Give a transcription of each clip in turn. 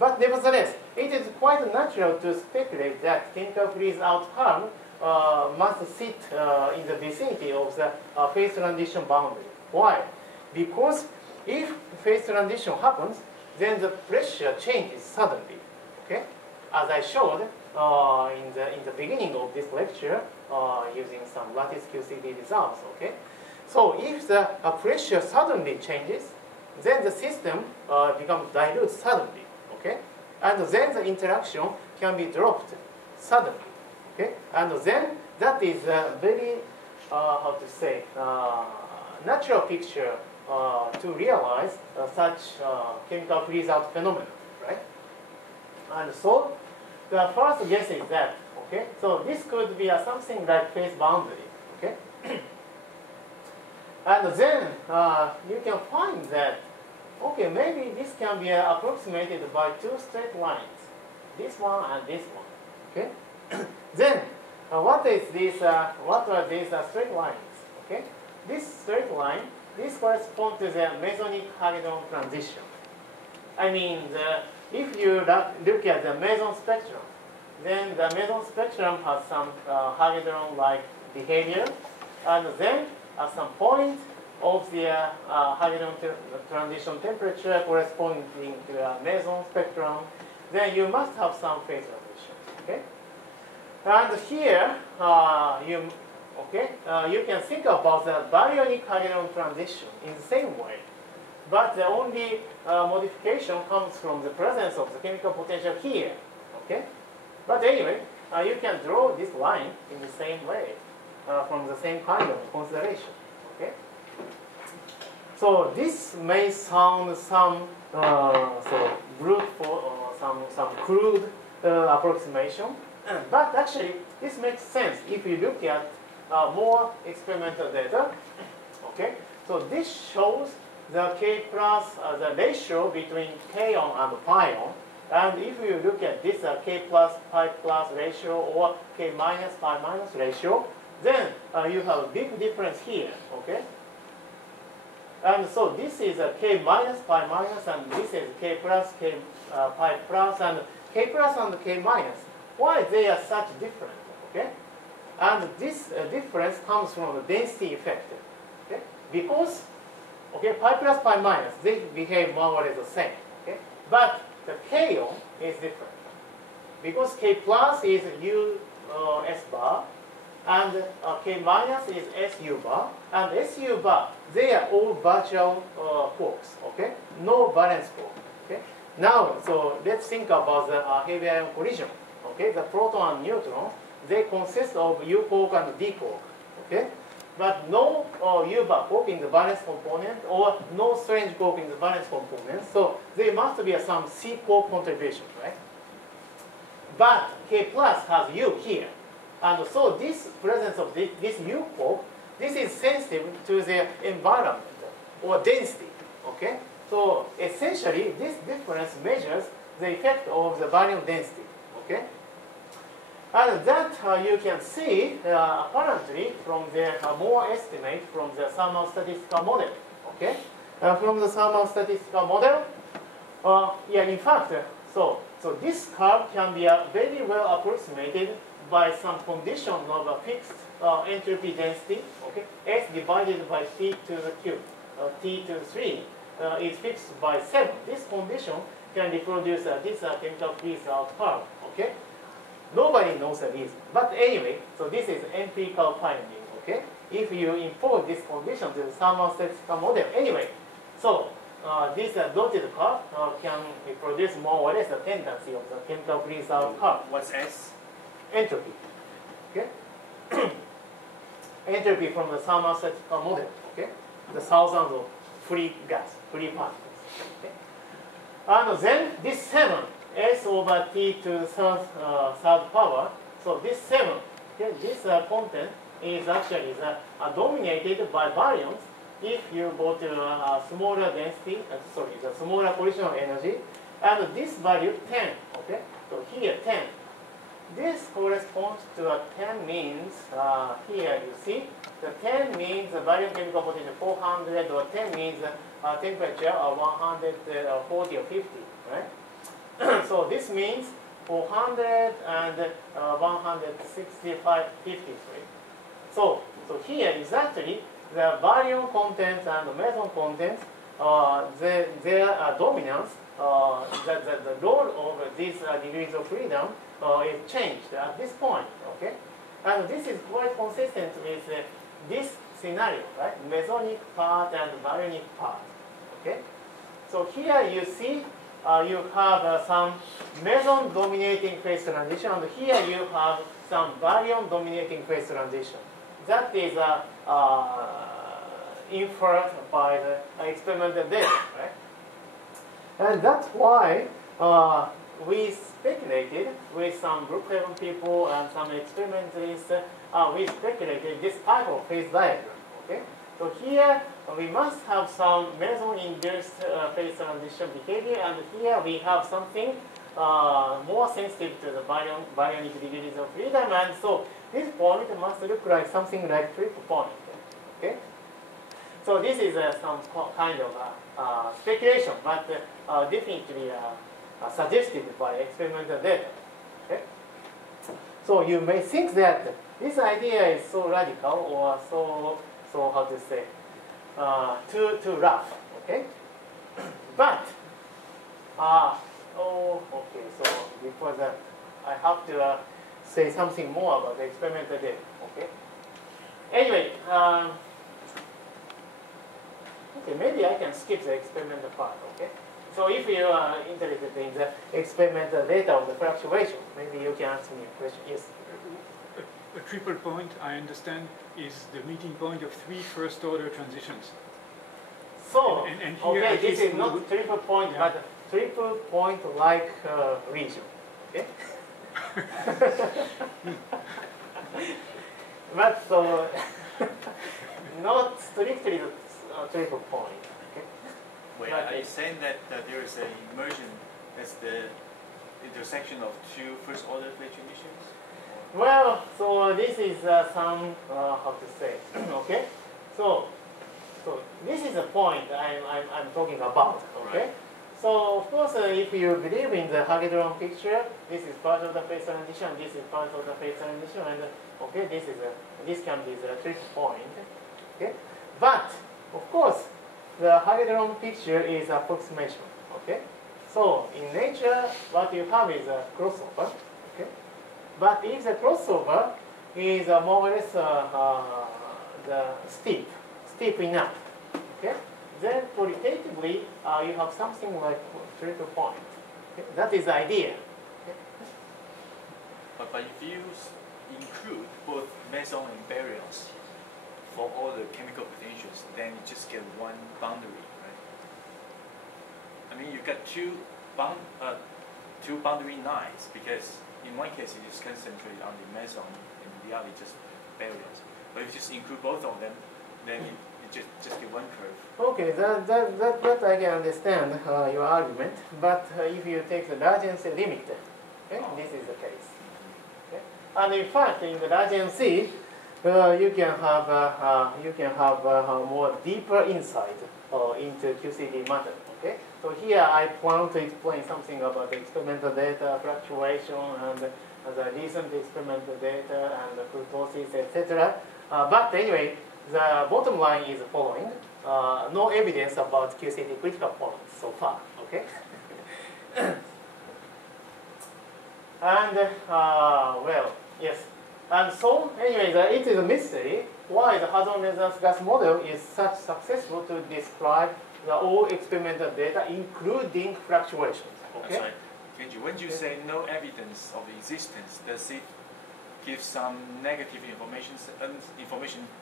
But nevertheless, it is quite natural to speculate that chemical freeze-out curve must sit in the vicinity of the phase transition boundary. Why? Because if phase transition happens, then the pressure changes suddenly. Okay, as I showed in the beginning of this lecture, using some lattice QCD results. Okay, so if the pressure suddenly changes, then the system becomes dilute suddenly. Okay, and then the interaction can be dropped suddenly. Okay, and then that is a very how to say natural picture to realize such chemical freeze-out phenomenon, right? And so the first guess is that, okay, so this could be something like phase boundary, okay? And then you can find that, okay, maybe this can be approximated by two straight lines, this one and this one, okay? Then what is this? What are these straight lines? Okay, this straight line, this corresponds to the mesonic halogen transition. I mean, if you look at the meson spectrum, then the meson spectrum has some halogen-like behavior, and then at some point of the halogen transition temperature corresponding to a meson spectrum, then you must have some phase transition. Okay. And here, you can think about the baryonic halogen transition in the same way. But the only modification comes from the presence of the chemical potential here. Okay? But anyway, you can draw this line in the same way from the same kind of consideration. Okay? So this may sound some brute for some crude approximation. But actually, this makes sense if you look at more experimental data. Okay, so this shows the K plus, the ratio between K-on and Pi-on. And if you look at this K plus, Pi plus ratio or K minus, Pi minus ratio, then you have a big difference here. Okay, and so this is a K minus, Pi minus, and this is K plus, K Pi plus, and K plus and K minus. Why they are such different? Okay, and this difference comes from the density effect. Okay, because pi plus pi minus they behave more or less the same. Okay, but the Keio is different because K plus is U S bar and K minus is SU bar, and SU bar they are all virtual quarks. Okay, no valence quark. Okay, now so let's think about the heavy ion collision. Okay, the proton and neutron, they consist of U quark and D quark. Okay, but no U bar quark in the valence component or no strange quark in the valence component. So there must be some C quark contribution, right? But K plus has U here, and so this presence of this U quark, this is sensitive to the environment or density. Okay, so essentially this difference measures the effect of the barium density. Okay. And that you can see apparently from the more estimate from the thermal statistical model. Okay, from the thermal statistical model, in fact, so this curve can be very well approximated by some condition of a fixed entropy density. Okay, S divided by T to the cube, T to the 3 is fixed by 7. This condition can reproduce this chemical freeze-out curve. Okay. Nobody knows the reason. But anyway, so this is empirical finding, okay? If you import this condition to the thermal statistical model, anyway, so this dotted curve can reproduce more or less the tendency of the chemical freeze-out curve. What's S? Entropy, okay? Entropy from the thermal statistical model, okay? The thousands of free gas, free particles, okay? And then this 7, S over T to the third power. So this 7, okay, this content is actually dominated by baryons if you go to a smaller density, the smaller collisional energy, and this value 10, okay? So here 10. This corresponds to a 10 means, here you see, the 10 means the barium chemical potential 400, or 10 means temperature of 140 or 50, right? So this means 400 and 165, 53. So here exactly the baryon content and the meson content, their dominance, the role of these degrees of freedom is changed at this point. Okay, and this is quite consistent with this scenario, right? Mesonic part and baryonic part. Okay, so here you see you have some meson dominating phase transition, and here you have some baryon dominating phase transition. That is inferred by the experimental data, right? And that's why we speculated with some Brookhaven people and some experimentalists. We speculated this type of phase diagram. Okay, so here we must have some meson-induced phase transition behavior, and here we have something more sensitive to the baryonic degrees of freedom, and so this point must look like something like triple point. Okay, so this is some kind of speculation, but definitely suggested by experimental data. Okay, so you may think that this idea is so radical or so how to say too rough. Okay, but okay. So before that, I have to say something more about the experimental data. Okay. Anyway, okay, maybe I can skip the experimental part. Okay. So if you are interested in the experimental data of the fluctuation, maybe you can ask me a question. Yes. A triple point, I understand, is the meeting point of 3 first-order transitions. So, and here okay, this is not triple point, yeah. but triple point-like region. Okay. But so, not strictly the triple point. Okay. Wait, are you saying that there is an immersion as the intersection of 2 first-order phase transitions? Well, so this is some how to say, okay. So this is a point I'm talking about. Okay. Right. So of course, if you believe in the Hagedorn picture, this is part of the phase transition. This is part of the phase transition, and okay, this can be the triple point. Okay. But of course, the Hagedorn picture is approximation. Okay. So in nature, what you have is a crossover. Okay. But if the crossover is more or less the steep enough, okay, then qualitatively you have something like triple point. Okay? That is the idea. Okay? But if you include both meson and baryons for all the chemical potentials, then you just get one boundary, right? I mean, you got two boundary lines, because in one case you just concentrate on the meson, and the other just baryons. But if you just include both of them, then you just get one curve. Okay, that I can understand your argument. But if you take the largency limit, okay, this is the case. Okay? And in fact, in the largency, you can have more deeper insight into QCD matter. Okay, so here I plan to explain something about the experimental data, fluctuation, and the recent experimental data, and the kurtosis, etc. But anyway, the bottom line is the following: no evidence about QCD critical points so far. Okay, and well, yes. And so, anyway, it is a mystery why the hadron resonance gas model is such successful to describe the all experimental data, including fluctuations. Okay. Sorry, Kenji, when you say no evidence of existence, does it give some negative information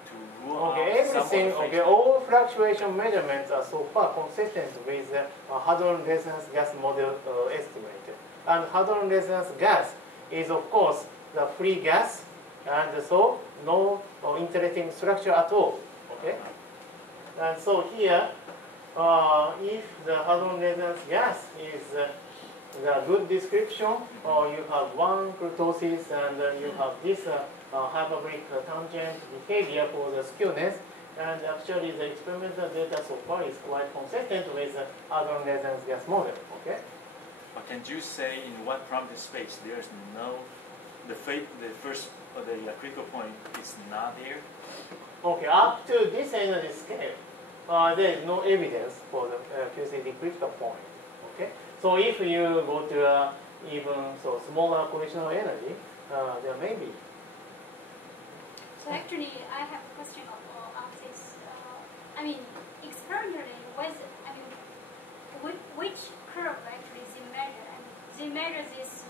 to rule out everything? some of the Okay, all fluctuation measurements are so far consistent with the hadron resonance gas model estimate. And hadron resonance gas is, of course, the free gas, and so no interesting structure at all. Okay, and so here, if the hadron resonance gas is the good description, or you have one kurtosis and you have this hyperbolic tangent behavior for the skewness, and actually the experimental data so far is quite consistent with the hadron resonance gas model. Okay. Okay, can you say in one parameter space there's no, the first or the critical point is not there? Okay, up to this energy scale, there is no evidence for the QCD critical point. Okay, so if you go to even so smaller collisional energy, there may be. So actually, I have a question on this. I mean, experimentally, which curve actually they measure? I mean, they measure this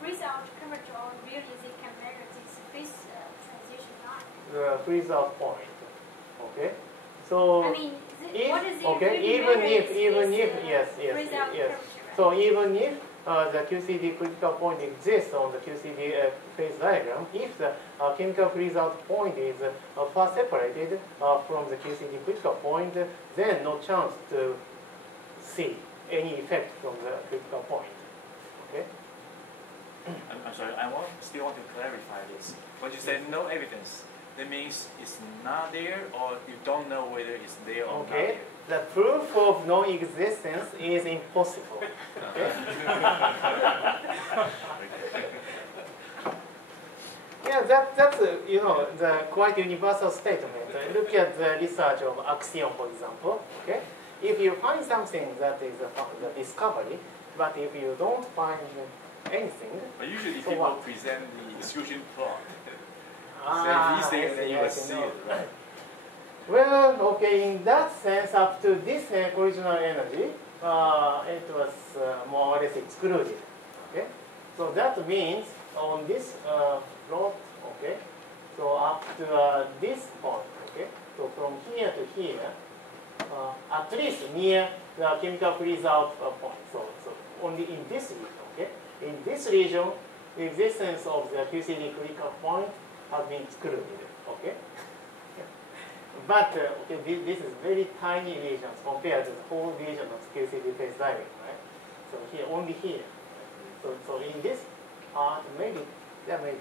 freeze-out curvature, or really they can measure this phase transition line? The freeze-out point. Okay, so I mean, what is the okay, even if yes. Curvature, So even if the QCD critical point exists on the QCD phase diagram, if the chemical freeze-out point is far separated from the QCD critical point, then no chance to see any effect from the critical point. Okay. I'm sorry, still want to clarify this. When you say no evidence, that means it's not there, or you don't know whether it's there or not there. The proof of non-existence is impossible. Okay? Yeah, that's the quite universal statement. Look at the research of Axion, for example. Okay, if you find something that is the discovery, but if you don't find anything, but usually so people what? present the exclusion plot. Ah, Say these things, then you will see it, right? Well, okay, in that sense, up to this collisional energy, it was more or less excluded. Okay, so that means on this plot, okay, so up to this point, okay, so from here to here, at least near the chemical freeze-out point. So only in this region, okay, in this region, the existence of the QCD critical point has been excluded. Okay. But okay, this is very tiny regions compared to the whole region of QCD phase diagram, right? So here, only here. So in this part, maybe, there may be.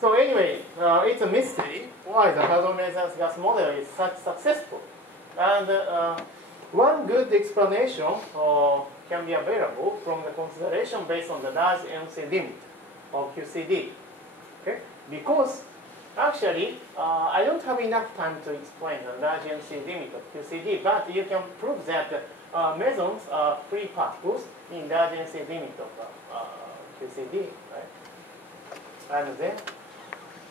So anyway, it's a mystery why the Hadron resonance gas model is such successful. And one good explanation can be available from the consideration based on the large MC limit of QCD. Okay? Because actually, I don't have enough time to explain the large MC limit of QCD, but you can prove that mesons are free particles in large MC limit of QCD, right? And then,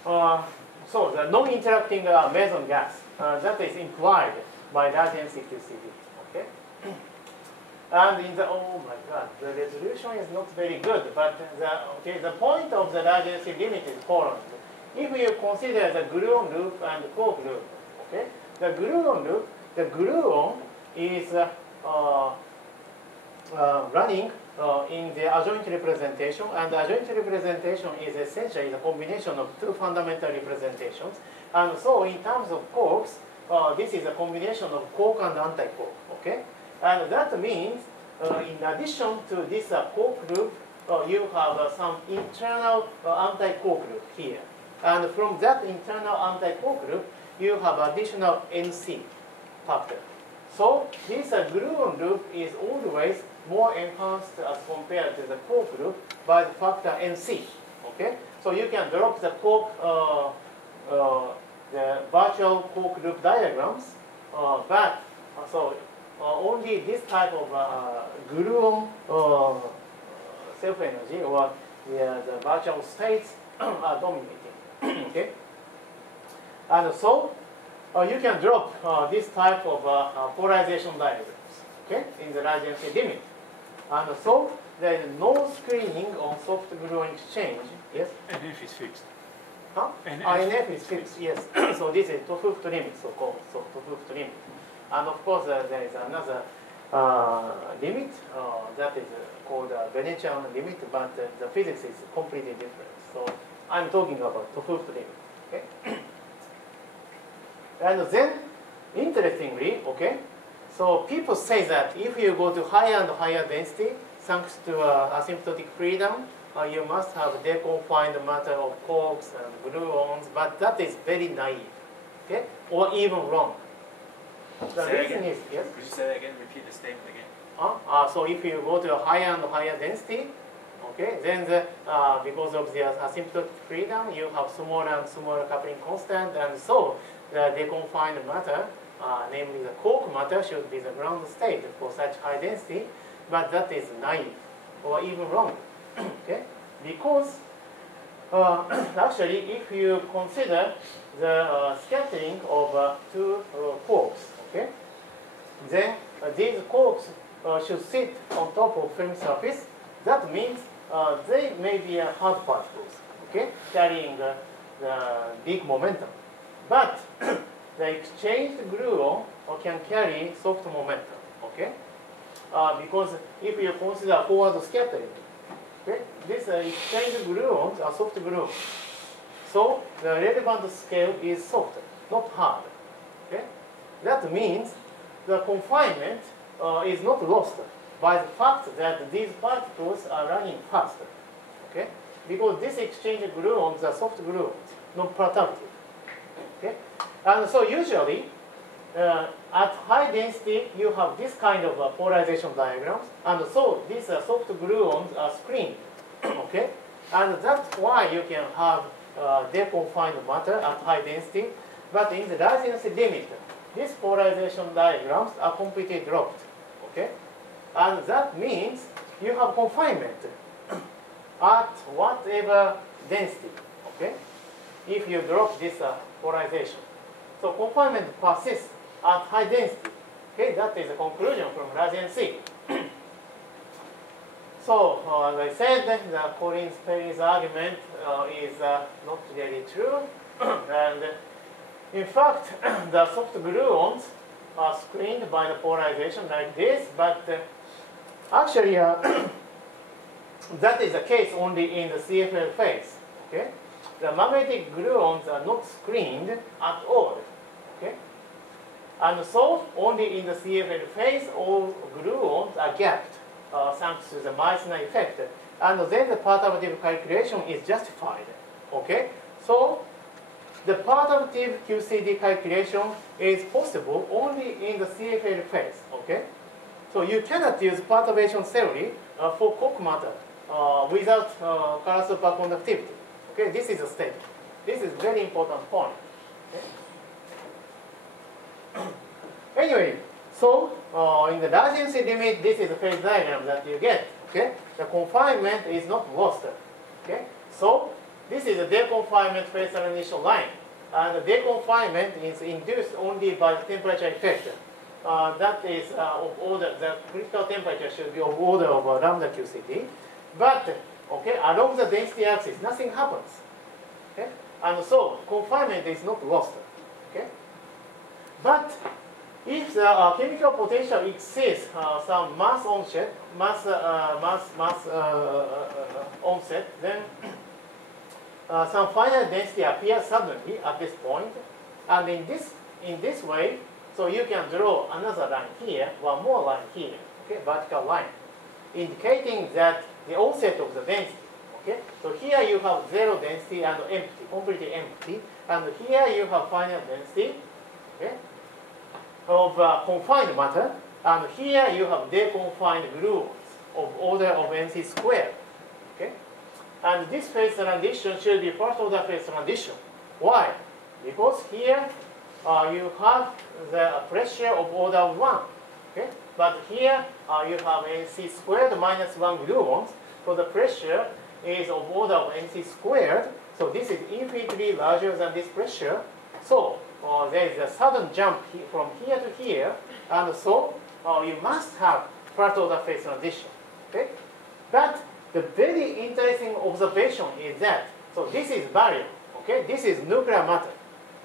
so the non-interacting meson gas, that is implied by large MC QCD, okay? And in the, oh my God, the resolution is not very good, but the point of the large MC limit is column. If you consider the gluon loop and quark loop, okay, the gluon loop, the gluon is running in the adjoint representation, and the adjoint representation is essentially the combination of two fundamental representations. And so in terms of quarks, this is a combination of quark and anti-quark, okay? And that means, in addition to this quark loop, you have some internal anti-quark loop here. And from that internal anti-quark loop, you have additional NC factor. So this gluon loop is always more enhanced as compared to the quark loop by the factor NC. Okay? So you can drop the quark, the virtual quark loop diagrams, but only this type of gluon self-energy or the virtual states are dominating. Okay? And so you can drop this type of polarization diagrams, okay, in the large MC limit. And so there is no screening on soft gluon exchange. Yes? NF is fixed. Huh? NF is fixed, yes. So this is Tofuft limit, so-called Tofuft limit. And of course, there is another limit that is called Venetian limit, but the physics is completely different. So I'm talking about Tofuft limit. Okay? And then, interestingly, okay, so people say that if you go to higher and higher density, thanks to asymptotic freedom, you must have deconfined matter of quarks and gluons, but that is very naive, okay, or even wrong. The Say reason again. is, yes? Could you say that again? Repeat the statement again. So if you go to a higher and higher density, okay, then because of the asymptotic freedom, you have smaller and smaller coupling constant, and so the deconfined matter, namely the cork matter, should be the ground state for such high density, but that is naive or even wrong, okay? Because actually, if you consider the scattering of two quarks, okay, then these quarks should sit on top of film surface. That means they may be hard particles, okay, carrying the big momentum. But the exchanged gluon can carry soft momentum, okay? Because if you consider forward scattering, okay, these exchanged gluons are soft gluons. So the relevant scale is soft, not hard, okay? That means the confinement is not lost by the fact that these particles are running faster, okay? Because this exchange gluons are soft gluons, not perturbative, okay? And so usually, at high density, you have this kind of polarization diagrams, and so these soft gluons are screened, okay? And that's why you can have deconfined matter at high density, but in the large density limit, these polarization diagrams are completely dropped, okay? And that means you have confinement at whatever density, okay? If you drop this polarization. So confinement persists at high density. Okay, that is a conclusion from large NC. So, as I said, the Collins-Perry's argument is not really true. And in fact, the soft gluons are screened by the polarization like this, but actually, that is the case only in the CFL phase. Okay? The magnetic gluons are not screened at all. Okay? And so, only in the CFL phase, all gluons are gapped thanks to the Meissner effect. And then the perturbative calculation is justified. Okay? So, the perturbative QCD calculation is possible only in the CFL phase. Okay? So, you cannot use perturbation theory for cork matter without color superconductivity. Okay? This is a statement. This is very important point. Okay? Anyway, so in the large density limit, this is the phase diagram that you get. Okay, the confinement is not lost. Okay, so this is a deconfinement phase transition line, and the deconfinement is induced only by the temperature effect. That is of order. The critical temperature should be of order of lambda QCD, but okay, along the density axis, nothing happens. Okay, and so confinement is not lost. Okay, but if the chemical potential exceeds some mass onset, then some finite density appears suddenly at this point, and in this way, so you can draw another line here, one more line here, okay, vertical line, indicating that the onset of the density. Okay, so here you have zero density and empty, completely empty, and here you have finite density. Okay, of confined matter, and here you have deconfined gluons of order of NC squared. Okay? And this phase transition should be first order phase transition. Why? Because here you have the pressure of order 1. Okay? But here you have NC squared minus 1 gluons, so the pressure is of order of NC squared, so this is infinitely larger than this pressure. So there is a sudden jump from here to here, and so you must have first order phase transition. Okay? But the very interesting observation is that, so this is barium, okay? This is nuclear matter,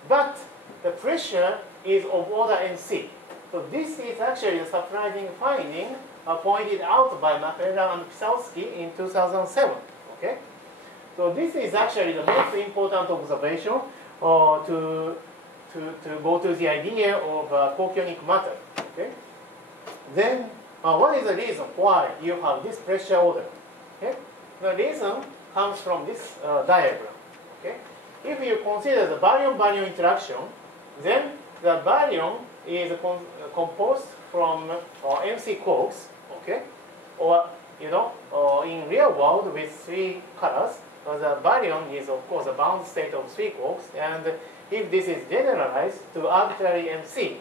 but the pressure is of order NC. So this is actually a surprising finding pointed out by Makrela and Pisowski in 2007. Okay? So this is actually the most important observation to go to the idea of prokionic matter. Okay? Then, what is the reason why you have this pressure order? Okay? The reason comes from this diagram. Okay? If you consider the barium-barium interaction, then the barium is composed from MC quarks, okay? Or, you know, in real world with 3 colors, the baryon is of course a bound state of 3 quarks, and if this is generalized to arbitrary MC,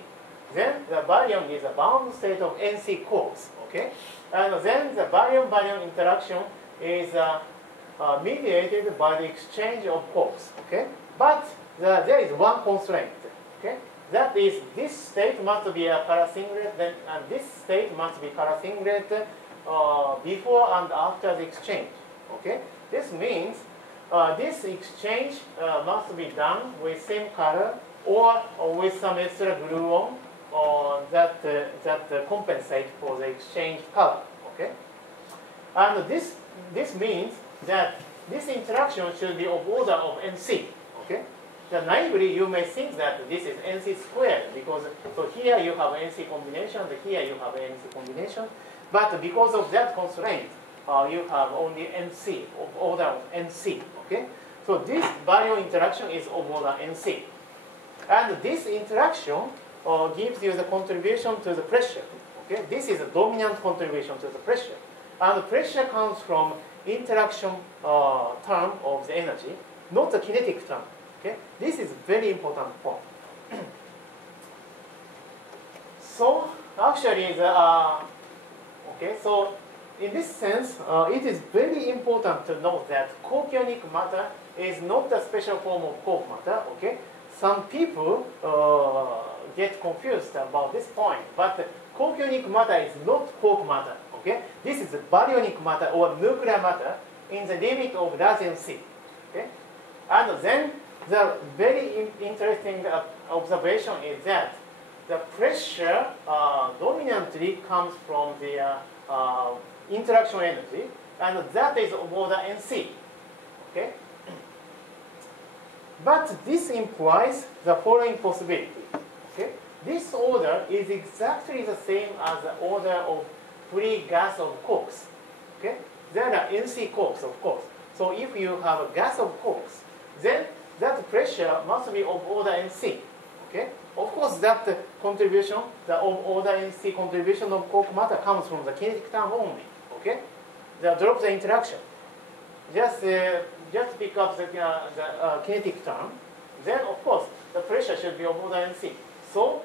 then the baryon is a bound state of NC quarks, okay? And then the baryon-baryon interaction is mediated by the exchange of quarks, okay? But there is one constraint, okay? That is, this state must be a color-singlet, and this state must be color-singlet before and after the exchange, okay? This means this exchange must be done with same color or with some extra gluon that compensate for the exchange color, okay? And this means that this interaction should be of order of NC, okay? Then naively, you may think that this is NC squared because so here you have NC combination, here you have NC combination, but because of that constraint, you have only NC of order of NC, okay? So this baryon interaction is of order NC, and this interaction gives you the contribution to the pressure, okay? This is a dominant contribution to the pressure, and the pressure comes from interaction term of the energy, not the kinetic term. Okay, this is very important point. So actually, okay, so in this sense, it is very important to note that copionic matter is not a special form of quark matter. Okay, some people get confused about this point, but copionic matter is not quark matter. Okay, this is baryonic matter or nuclear matter in the limit of large NC. Okay, and then the very interesting observation is that the pressure dominantly comes from the interaction energy, and that is of order NC. Okay? But this implies the following possibility. Okay? This order is exactly the same as the order of free gas of quarks. Okay? There are NC quarks, of course. So if you have a gas of quarks, then that pressure must be of order NC. Okay? Of course, that contribution, the of order NC contribution of quark matter comes from the kinetic term only. Okay? Drop the interaction. Just pick up the kinetic term. Then, of course, the pressure should be of order NC. So,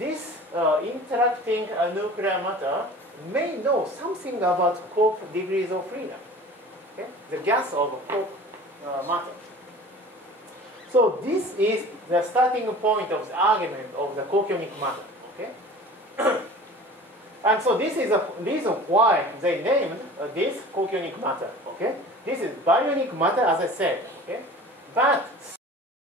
this interacting nuclear matter may know something about quark degrees of freedom. Okay? The gas of quark matter. So this is the starting point of the argument of the copionic matter. Okay? And so this is a reason why they named this copionic matter. Okay? This is baryonic matter, as I said. Okay? But